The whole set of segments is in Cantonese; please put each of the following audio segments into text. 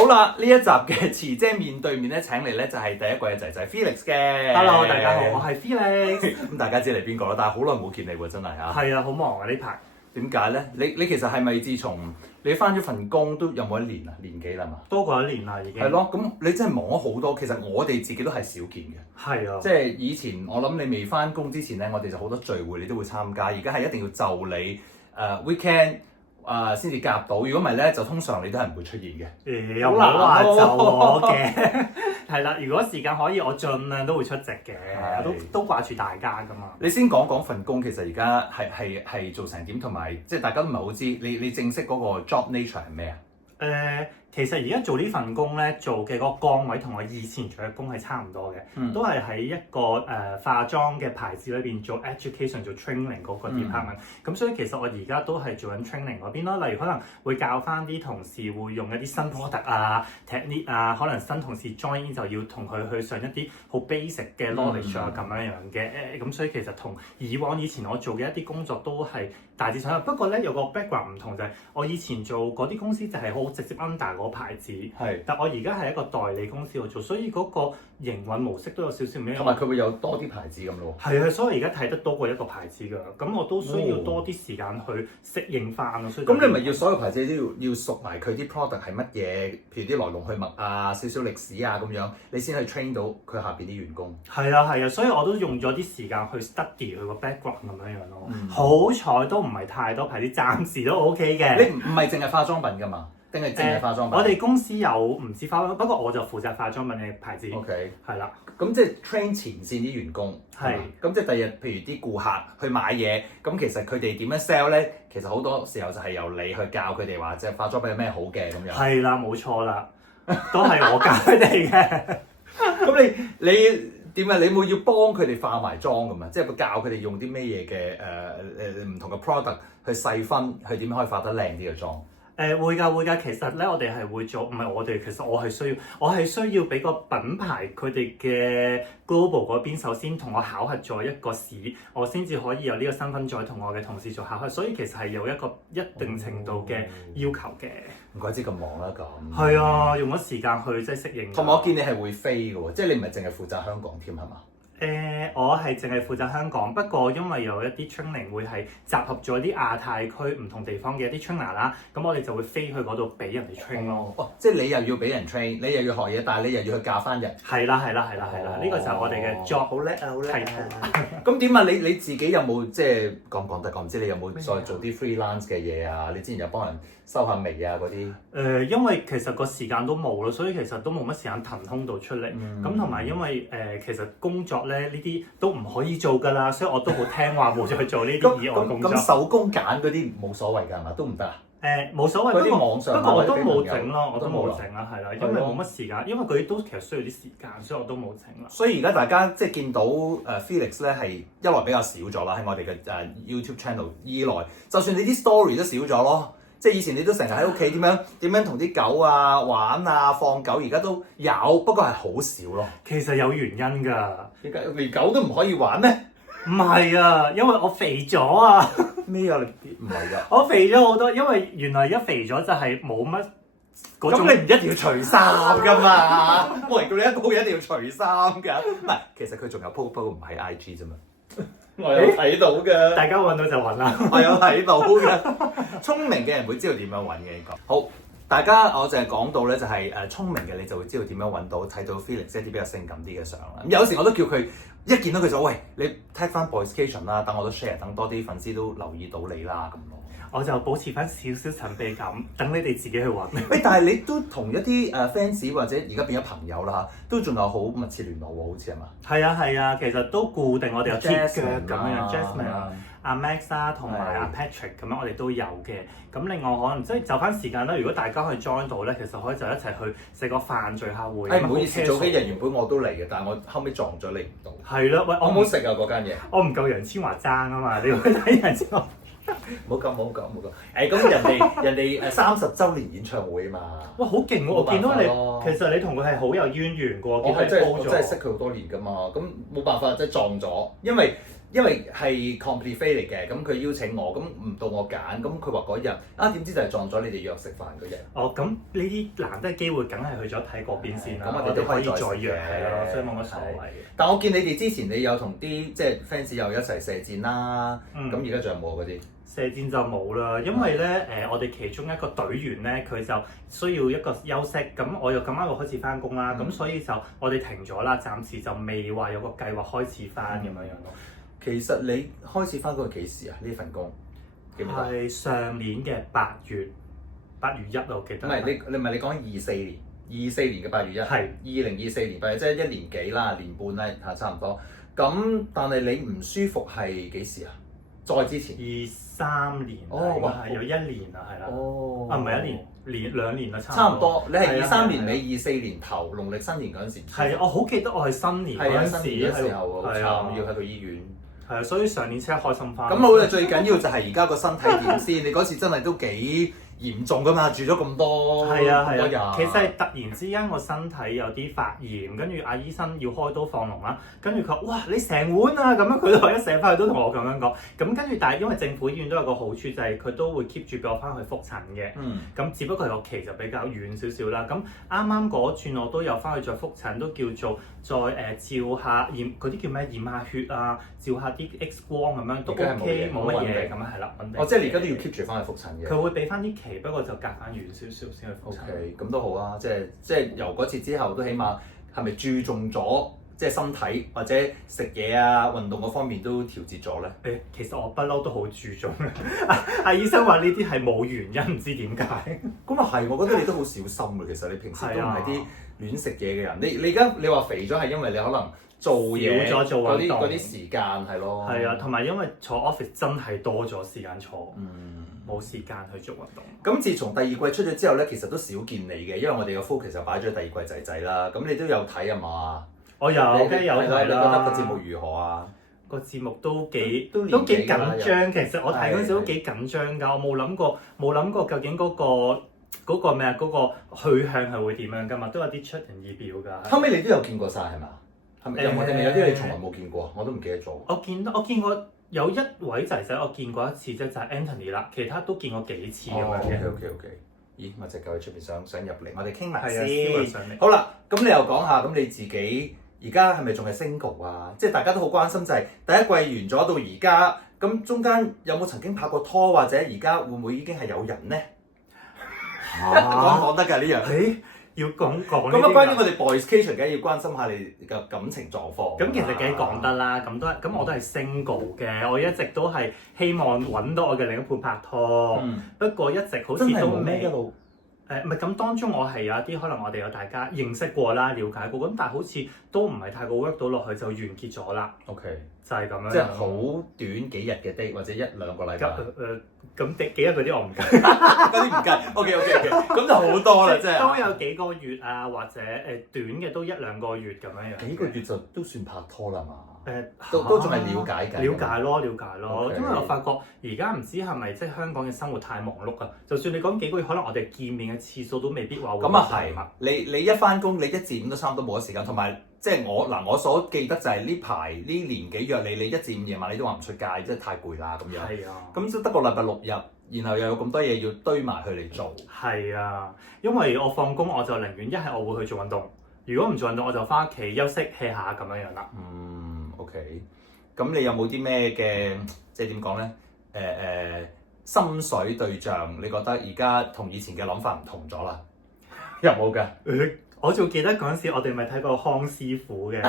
好啦，呢一集嘅慈姐面對面咧，請嚟咧就係第一季嘅仔仔 Felix 嘅。Hello， 大家好，我係 Felix。咁大家知你邊個啦？但係好耐冇見你喎，真係嚇。係啊，好忙啊呢排。點解咧？你其實係咪自從你翻咗份工都有冇一年啊？年幾啦嘛？多過一年啦已經。係咯，咁你真係忙咗好多。其實我哋自己都係少見嘅。係啊。即係以前我諗你未翻工之前咧，我哋就好多聚會你都會參加。而家係一定要就你weekend。先至夾到，如果唔係咧，就通常你都係唔會出現嘅。又唔好話就我嘅，係啦。如果時間可以，我盡量都會出席嘅，都掛住大家噶嘛。你先講講份工，其實而家係做成點，同埋即係大家都唔係好知，你正式嗰個 job nature 係咩啊？其實而家做呢份工咧，做嘅嗰個崗位同我以前做嘅工係差唔多嘅，都係喺一個化妝嘅牌子裏邊做 education 做 training 嗰個 department。咁所以其實我而家都係做緊 training 嗰邊咯。例如可能會教翻啲同事會用一啲新 product 啊、technique 啊，可能新同事 join 就要同佢去上一啲好 basic 嘅 knowledge 啊咁樣嘅。咁所以其實同以前我做嘅一啲工作都係大致相同。不過咧有個 background 唔同就係我以前做嗰啲公司就係好直接 under個牌子，但我而家係一個代理公司度做，所以嗰個營運模式都有少少唔一樣。同埋佢會有多啲牌子咁咯。係啊，所以而家睇得多過一個牌子㗎，咁我都需要多啲時間去適應翻咯。咁你咪要所有牌子都要熟埋佢啲 product 係乜嘢，譬如啲來龍去脈啊、少少歷史啊咁樣，你先可以 train 到佢下邊啲員工。係啊，所以我都用咗啲時間去 study 佢個 background 咁樣咯。好彩都唔係太多牌子，暫時都 OK 嘅。你唔係淨係化妝品㗎嘛？定係淨係化妝品？我哋公司有唔止化妝品，不過我就負責化妝品嘅牌子。OK，係啦。咁即係 train 前線啲員工。係。咁即係第日，譬如啲顧客去買嘢，咁其實佢哋點樣 sell 咧？其實好多時候就係由你去教佢哋話，即係化妝品有咩好嘅咁樣。係啦，冇錯啦，都係我教佢哋嘅。咁你點啊？你會要幫佢哋化埋妝㗎嘛？即係教佢哋用啲咩嘢嘅唔同嘅 product 去細分，去點樣可以化得靚啲嘅妝？會㗎，其實咧我哋係會做，唔係我哋，其實我係需要俾個品牌佢哋嘅 global 嗰邊首先同我考核咗一個試，我先至可以有呢個身份再同我嘅同事做考核，所以其實係有一個一定程度嘅要求嘅。唔怪之咁忙啦咁。係啊，用咗時間去即係適應。同埋我見你係會飛嘅喎，即係你唔係淨係負責香港添係嘛？我係淨係負責香港，不過因為有一啲 training 會係集合咗啲亞太區唔同地方嘅一啲 trainer 啦，咁我哋就會飛去嗰度俾人哋 train 咯。哦，即係你又要俾人 train，你又要學嘢，但係你又要去教翻人。係啦，呢個就係我哋嘅 job。好叻啊，好叻啊！咁點啊？你自己有冇即係講唔講得？我唔知你有冇再做啲 freelance 嘅嘢啊？你之前有幫人收下眉啊嗰啲？因為其實個時間都冇咯，所以其實都冇乜時間騰空到出嚟。咁同埋因為其實工作咧呢啲都唔可以做㗎啦，所以我都好聽話冇再做呢啲以外工作。咁手工揀嗰啲冇所謂㗎係嘛？都唔得啊？冇所謂。嗰啲網上，不過我都冇整咯，我都冇整啦，係啦，因為冇乜時間，因為佢都其實需要啲時間，所以我都冇整啦。所以而家大家即係見到Felix 咧係一來比較少咗啦喺我哋嘅YouTube channel，二來就算你啲 story 都少咗咯。即係以前你都成日喺屋企點樣同啲狗啊玩啊放狗，而家都有，不過係好少咯。其實有原因㗎。點解連狗都唔可以玩咩？唔係啊，因為我肥咗啊。咩啊？唔係啊，我肥咗好多，因為原來一肥咗就係冇乜嗰種。咁你唔一定要除衫㗎嘛？冇人叫你一鋪一定要除衫㗎。唔係，其實佢仲有鋪唔喺 IG 啫嘛。我有睇到嘅，大家揾到就揾啦。我有睇到嘅，聰明嘅人會知道點樣揾嘅呢個。好，大家我淨係講到咧，就係聰明嘅你就會知道點樣揾到睇到 Felix 一啲比較性感啲嘅相啦。咁有時我都叫佢一見到佢就喂，你 tag 翻 Boyscation 啦，等我都 share，等多啲粉絲都留意到你啦咁咯。我就保持翻少少神秘感，等你哋自己去揾。喂，但係你都同一啲fans 或者而家變咗朋友啦嚇，都仲有好密切聯絡喎，好似係嘛？係啊，其實都固定我哋有 Jasmine 咁樣 ，Jasmine、阿 Max 啦，同埋阿 Patrick 咁樣，我哋都有嘅。咁另外可能即係就翻時間啦，如果大家可以 join 到咧，其實可以就一齊去食個飯聚下會。唔好意思，早幾日原本我都嚟嘅，但係我後尾撞咗你唔到。係咯，喂，我冇食啊嗰間嘢。我唔夠楊千嬅爭啊嘛，你會睇楊千嬅。唔好講。咁人哋30週年演唱會啊嘛。哇，好勁喎！我見到你，其實你同佢係好有淵源嘅喎。我真係識佢好多年㗎嘛。咁冇辦法，即係撞咗，因為因為係 complete 飛嚟嘅，咁佢邀請我，咁唔到我揀，咁佢話嗰日點知就係撞咗你哋約食飯嗰日。哦，咁呢啲難得機會，梗係去咗睇嗰邊先啦。咁我哋都可以再再約係咯，嘅所以冇乜所謂嘅。但我見你哋之前你有同啲即係 fans 又一齊射箭啦，咁而家仲有冇嗰啲？射箭就冇啦，因為咧我哋其中一個隊員咧，佢就需要一個休息，咁我又咁啱又開始翻工啦，咁所以就我哋停咗啦，暫時就未話有個計劃開始翻咁樣樣咯。其實你開始翻工係幾時啊？呢份工係上年嘅8月1我記得。唔係你講24年嘅8月1。係2024年8月，即係1年幾啦，年半啦嚇，差唔多。咁但係你唔舒服係幾時啊？再之前23年係有1年啦，係啦。唔係1年2年啦，差唔多。你係23年尾24年頭，農曆新年嗰陣時。係我好記得我係新年嗰陣時候好慘，要喺個醫院。係啊，所以上年即刻開心翻。咁好啦，最緊要就係而家個身體點先？你嗰次真係都幾嚴重㗎嘛，住咗咁多日。其實係突然之間個身體有啲發炎，跟住阿醫生要開刀放膿啦，跟住佢話：哇，你成碗啊！咁樣佢都一醒翻去都同我咁樣講。咁跟住，但係因為政府醫院都有個好處，就係佢都會 keep 住俾我翻去覆診嘅。咁只不過個期就比較遠少少啦。咁啱啱嗰轉我都有翻去再覆診，都叫做再照下驗嗰啲叫咩？驗下血啊，照下啲 X 光咁樣都 OK，冇乜嘢咁樣係啦，穩定。即係你而家都要 keep 住翻去覆診嘅。佢會俾翻啲期，不過就隔翻遠少少先去覆診。OK，咁都好啊，即係由嗰次之後都起碼係咪注重咗即係身體或者食嘢啊、運動嗰方面都調節咗咧？其實我不嬲都好注重。阿醫生話呢啲係冇原因，唔知點解。咁啊係，我覺得你都好小心嘅。其實你平時都唔係啲亂食嘢嘅人。你而家你話肥咗係因為你可能做嘢少咗做運動嗰啲時間係咯。係啊，同埋因為坐 office 真係多咗時間坐，冇時間去做運動。咁自從第二季出咗之後咧，其實都少見你嘅，因為我哋嘅 focus 就擺咗第二季仔仔啦。咁你都有睇啊嘛？我有，梗係有睇啦。你覺得個節目如何啊？個節目都幾緊張。其實我睇嗰陣時都幾緊張㗎。我冇諗過究竟嗰個咩啊？嗰個去向係會點樣㗎嘛？都有啲出人意表㗎。後尾你都有見過晒係嘛？係咪有啲你從來冇見過？我都唔記得咗。我見過有一位仔仔，我見過一次啫，就係 Anthony 啦。其他都見過幾次咁樣嘅。OK。咦，我隻狗喺出邊想入嚟，我哋傾埋先。好啦，咁你又講下，咁你自己而家係咪仲係 single 啊？即係大家都好關心就係第一季完咗到而家，咁中間有冇曾經拍過拖，或者而家會唔會已經係有人咧？講得㗎呢樣。要講咁啊，關於我哋 Boyscation 梗係要關心下你嘅感情狀況。咁其實梗係講得啦，咁我都係 single 嘅，我一直都係希望揾到我嘅另一半拍拖。不過一直好似都未。唔係咁，當中我係有一啲可能我哋有大家認識過啦、了解過，咁但係好似都唔係太過 work 到落去就完結咗啦。OK，就係咁樣。即係好短幾日嘅 date 或者1-2個禮拜。咁幾日嗰啲我唔計，嗰啲唔計。OK，咁就好多啦，即係都有幾個月啊，或者短嘅都1-2個月咁樣樣。幾個月就都算拍拖啦嘛？都仲係了解緊。了解咯，因為我發覺而家唔知係咪即係香港嘅生活太忙碌啊！就算你講幾個月，可能我哋見面嘅次數都未必話會咁啊係。你一翻工，你1至5都差唔多冇得時間，同埋即係我所記得就係呢排呢年幾約你1至5夜晚你都話唔出街，即係太攰啦咁樣。係啊。咁都得個禮拜6日，然後又有咁多嘢要堆埋去嚟做。係啊，因為我放工我就寧願一係我會去做運動，如果唔做運動我就翻屋企休息 hea 下咁樣樣啦。OK，咁你有冇啲咩嘅即係點講咧？心水對象，你覺得而家同以前嘅諗法唔同咗啦？有冇㗎？我仲記得嗰陣時，我哋咪睇過康師傅嘅。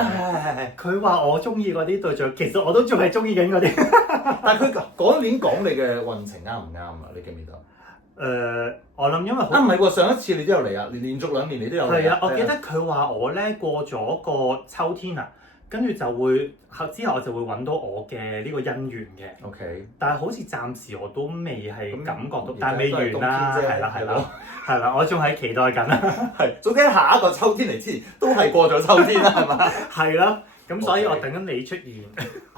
佢話我中意嗰啲對象，其實我都仲係中意緊嗰啲。但係佢嗰年講你嘅運程啱唔啱啊？你記唔記得？我諗因為唔係喎，上一次你都有嚟啊，連續2年你都有嚟。係啊，我記得佢話我咧過咗個秋天啊。跟住就會之後我就會揾到我嘅呢個姻緣嘅。OK。但係好似暫時我都未係感覺到，但係未完啦，係啦，我仲係期待緊啦。係，總之下一個秋天嚟之前都係過咗秋天啦，係嘛？係啦，咁所以我等緊你出現。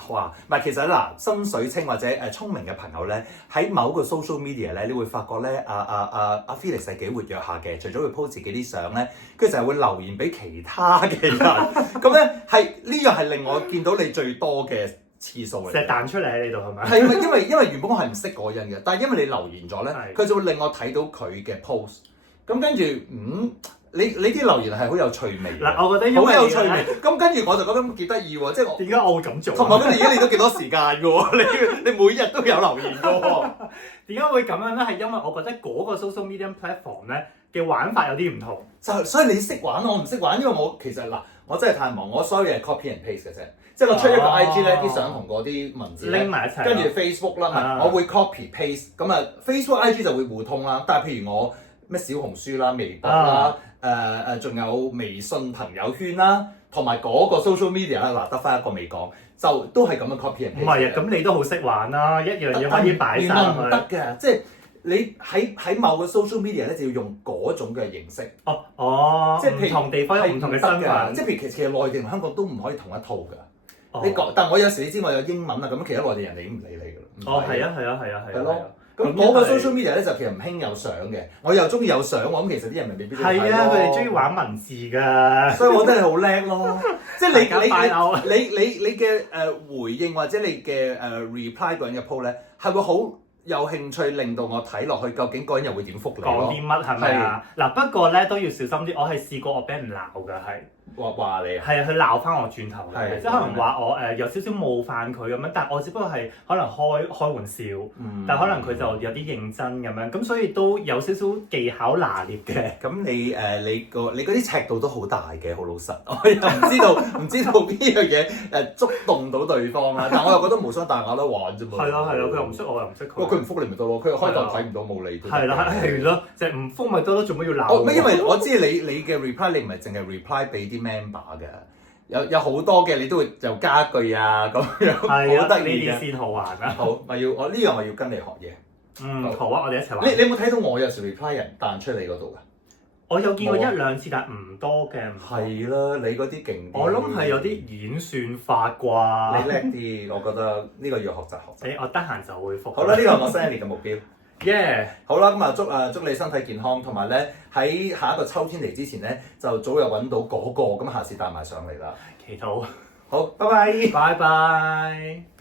哇！唔係，其實嗱，心水清或者聰明嘅朋友咧，喺某個 social media 咧，你會發覺咧，阿 Felix 係幾活躍下嘅。除咗會 po 自己啲相咧，佢成日會留言俾其他嘅人。咁咧係呢樣係令我見到你最多嘅次數嚟。成日彈出嚟喺呢度係咪？係因為原本我係唔識嗰個人嘅，但係因為你留言咗咧，佢就會令我睇到佢嘅 post。咁跟住你啲留言係好有趣味嗱，我覺得好有趣味。咁跟住我就覺得幾得意喎，即係點解我會咁做？同埋跟住而家你都幾多時間嘅喎，你每日都有留言嘅喎。點解會咁樣咧？係因為我覺得嗰個 social media platform 咧嘅玩法有啲唔同。所以你識玩，我唔識玩，因為我其實嗱，我真係太忙，我所有嘢係 copy and paste 嘅啫。即係我出一個 IG 咧，啲相同嗰啲文字拎埋一齊，跟住 Facebook 啦，我會 copy paste。咁啊 Facebook IG 就會互通啦。但係譬如我咩小紅書啦、微博啦、仲有微信朋友圈啦，同埋嗰個 social media 啦，嗱得翻一個未講，就都係咁樣 copy and paste。唔係啊，咁你都好識玩啦，一樣嘢可以擺晒落去。唔得嘅，即係你喺某個 social media 咧，就要用嗰種嘅形式。即係譬如唔同地方有唔同嘅身份。即係譬如其實內地同香港都唔可以同一套㗎。你講，但我有時你知我有英文啊，咁其他內地人哋已經唔理你㗎啦。係啊。係咯。咁我個 social media 咧就其實唔興有相嘅，我又中意有相喎。咁其實啲人咪未必中意睇咯。係啊，佢哋中意玩文字㗎。所以我覺得你好叻咯。即係你嘅回應或者你嘅reply 嗰人嘅 post 咧，係會好有興趣，令到我睇落去，究竟嗰人又會點覆你咯？講啲乜係咪啊？嗱，不過咧都要小心啲。我係試過我俾人鬧㗎，係話你係啊，佢鬧翻我轉頭嘅，即係可能話我有少少冒犯佢咁樣，但係我只不過係可能開玩笑，但係可能佢就有啲認真咁樣，咁所以都有少少技巧拿捏嘅。咁你嗰啲尺度都好大嘅，好老實，我又唔知道邊樣嘢觸動到對方啦。但係我又覺得無傷大雅得玩啫嘛。係咯，佢又唔識我又唔識佢。佢唔覆你咪得咯，佢開頭睇唔到冇理。係咯，就唔覆咪得咯，做乜要鬧？因為我知你嘅 reply 你唔係淨係 reply 俾啲 member 嘅，有好多嘅你都會又加句啊咁樣，好得意嘅。呢啲先好玩啊！好，我呢樣我要跟你學嘢。好啊，我哋一齊玩。你有冇睇到我有時 reply 人彈出你嗰度㗎？我有見過一兩次，但唔多嘅。係啦，你嗰啲勁啲。我諗係有啲演算法啩。你叻啲，我覺得呢個要學習。我得閒就會覆。好啦，呢個係我新一年嘅目標。耶！好啦，咁祝你身體健康，同埋咧喺下一個秋天嚟之前咧，就早日揾到嗰個，咁下次帶埋上嚟啦。祈禱。好，拜拜。拜拜。